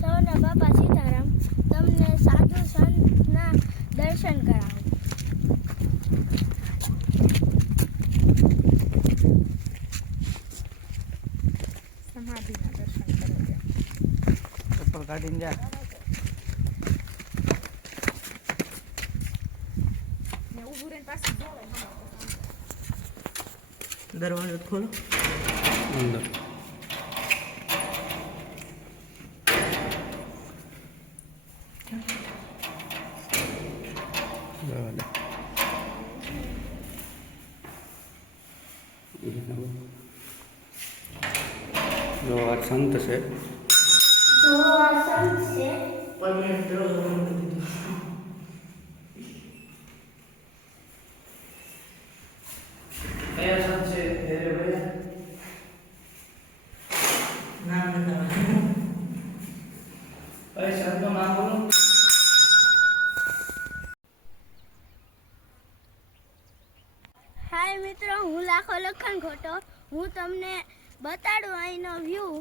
સૌને બાપા સીતારામ. તમને સાધુ સંતના દર્શન કરાવું. સમાધિના દર્શન કરો. ચપ્પલ કાઢીને જા. ને ઊભું રહીને પાછું જોવે. દરવાજો ખોલો. અંદર જો આ સંત છે. જો આ સંત છે. કયા સંત છે? નામ બતાવો. કઈ સંતનું નામ બોલો. હાય મિત્રો, હું લાખો લખન ખોટો. હું તમને બતાડું અહીંનો વ્યૂ.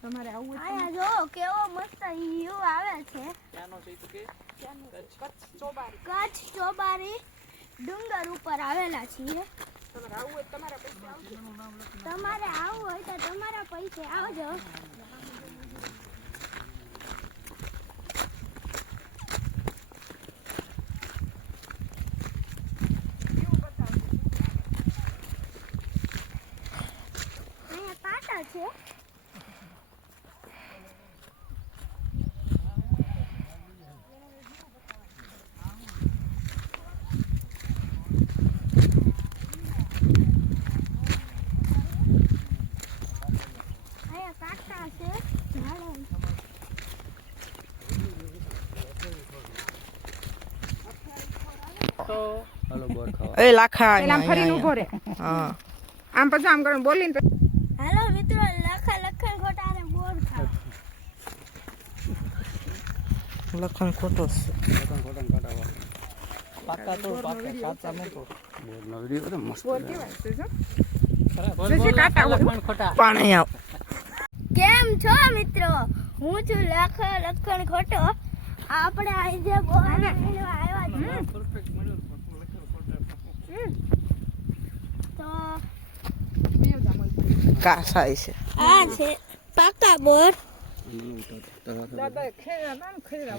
તમારે આવું હોય અહીંયા જો કેવો મસ્ત વ્યૂ આવે છે. ક્યાંનો છે તો કે? કચ્છ ચોબારી. કચ્છ ચોબારી ડુંગર ઉપર આવેલા છીએ. તમારે આવું હોય તમારા પૈસા આવજો. તમારે આવવું હોય તો તમારા પૈસે આવજો. કેવું બતાવજો. અહીંયા પાટા છે. અહીંયા પાટા છે. ઝાડ. તો હાલો બોર ખાવા. એ લાખા પેલા આમ ફરીને ઊભો રહે. હા. આમ પછી આમ કરીને બોલીને હાલો મિત્રો, લખા લખન ખોટાને બોર ખાવ. લખન ખોટો છે. લખન ખોટાને કાઢાવા. પાકા તો પાકા સાચા મોટો. બોરનો વિડિયો તો મસ્ત. બોર કેવાય છે જો. લખન ખોટા. પાણી આવ. કેમ છો મિત્રો? હું છું લખન ખોટો. આપણે અહીં જે બોર મેળવા આવ્યા છીએ. પરફેક્ટ મળ્યો લખન ખોટા. તો કાસાય છે. આ છે પાકા બોર. દાદા ખેરા ખેરા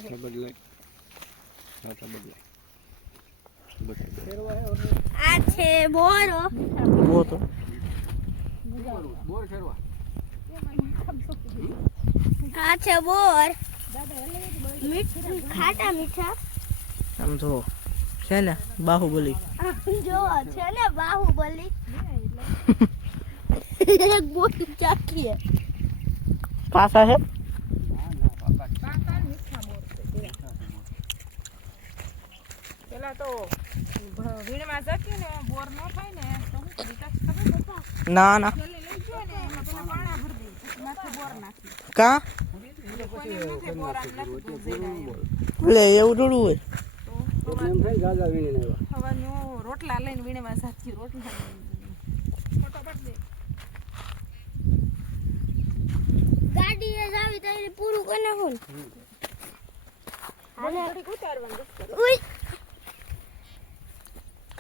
આ છે બોરો. ઉભો તો. આ છે બોર. મીઠું ખાટા મીઠા. આમ જો છે ને બાહુબલી. જો છે ને બાહુબલી. એક બોર ચાખીએ. કાસા છે. કાકા મીઠા બોર છે. પેલા તો વીણમાં જતી ને બોર ન થાય ને તો હું કરી ખબર પપ્પા ના ના છેલ્લે લઈ ગયો ને એમાં પેલા પાણા ભરી દઈ પછી માથે બોર નાખી કા કોઈને માથે બોર આમ નાખી તો જઈને લે એવું થોડું હોય. તો હવાનો રોટલા લઈને વીણમાં સાથી રોટલા ફટાફટ દે ગાડી એ જાવી તો એને પૂરું કરી નાખું. હાલે ઘડીક ઉતારવાનું બસ કરો. ઉઈ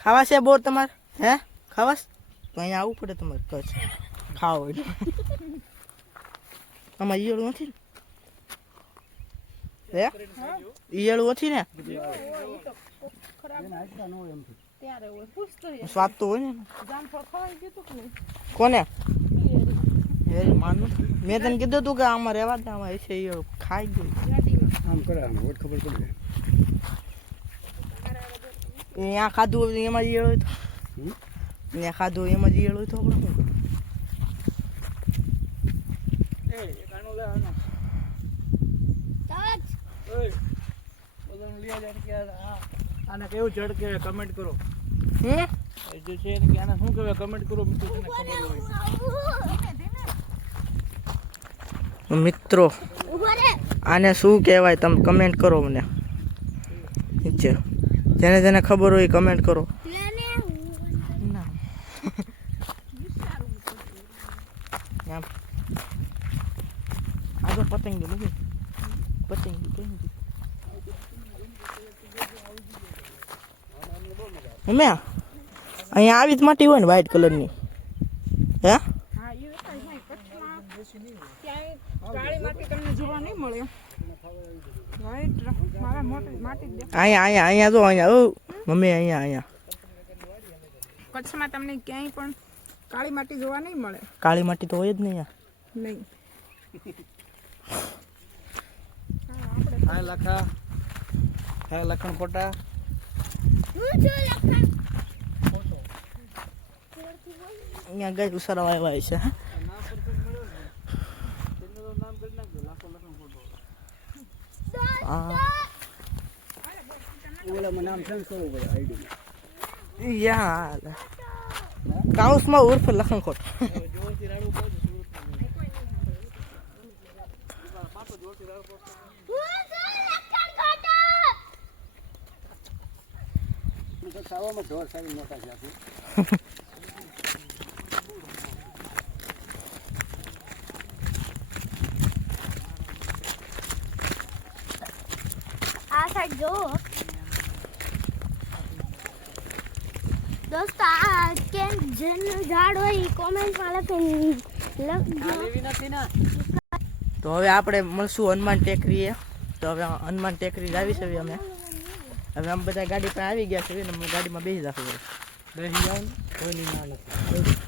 ખાવા છે બોર તમારે? હે ખાવાસ તો અહીંયા આવવું પડે તમારે. કચ્છ ખાવ એટલે આમાં ઈયળું નથી ને? હે ઈયળું નથી ને? ખરાબ ત્યારે હોય પૂછતો હોય સ્વાદ તો હોય ને. જામફળ ખવાઈ ગયું તું કે નહીં કોને? એ માનું મેં તને કીધું તું કે આમાં રહેવા દે, આમાં છે ઈયળું ખાઈ ગયું. ગાડીમાં આમ કરે આમ ખબર પડી જાય. અહીંયા ખાધું હોય એમાં જ ઈયળ હોય તો ત્યાં ખાધું હોય એમાં જ ઈયળ હોય તો આપણે શું કરીએ? આને કેવું ઝડકે કમેન્ટ કરો. જે છે એને કે આને શું કહેવાય કમેન્ટ કરો મિત્રો. મિત્રો આને શું કહેવાય તમે કમેન્ટ કરો મને નીચે. જેને જેને ખબર હોય કમેન્ટ કરો. ના આમ જો પતંગી મમ્મી પતંગી કેમ છે મમ્મી અહીંયા આવી જ માટી હોય ને વ્હાઈટ કલરની હે હા એ વેચાય છે કચ્છમાં ક્યાંય કાળી માટી તમને જોવા નહીં મળે વ્હાઈટ મારા મોટી માટી જ દેખાય. અહીંયા જો અહીંયા ઓ મમ્મી અહીંયા કચ્છમાં તમને ક્યાંય પણ કાળી માટી જોવા નહીં મળે. કાળી માટી તો હોય જ નહીં નહીં. હા લખા હા લખણ ફોટા હું છું લખન અહીંયા ગઈ ઉસારા આવ્યા છે હા ઓલામાં નામ છે ને સૌ બધા આઈડી યાર કાઉસમાં ઉર્ફ લખનકોટ સાવામાં ઢોર સારી મોટા છે આપી આ સાઈડ જો દોસ્તો આ કેમ જેનું ઝાડ હોય એ કોમેન્ટમાં લખજો નથી ને તો હવે આપણે મળશું હનુમાન ટેકરીએ તો હવે હનુમાન ટેકરી આવી છે અમે હવે અમે બધા ગાડી પર આવી ગયા છે ને ગાડીમાં બેસી રાખવું બેસી જાવ કોઈ નહીં ના નથી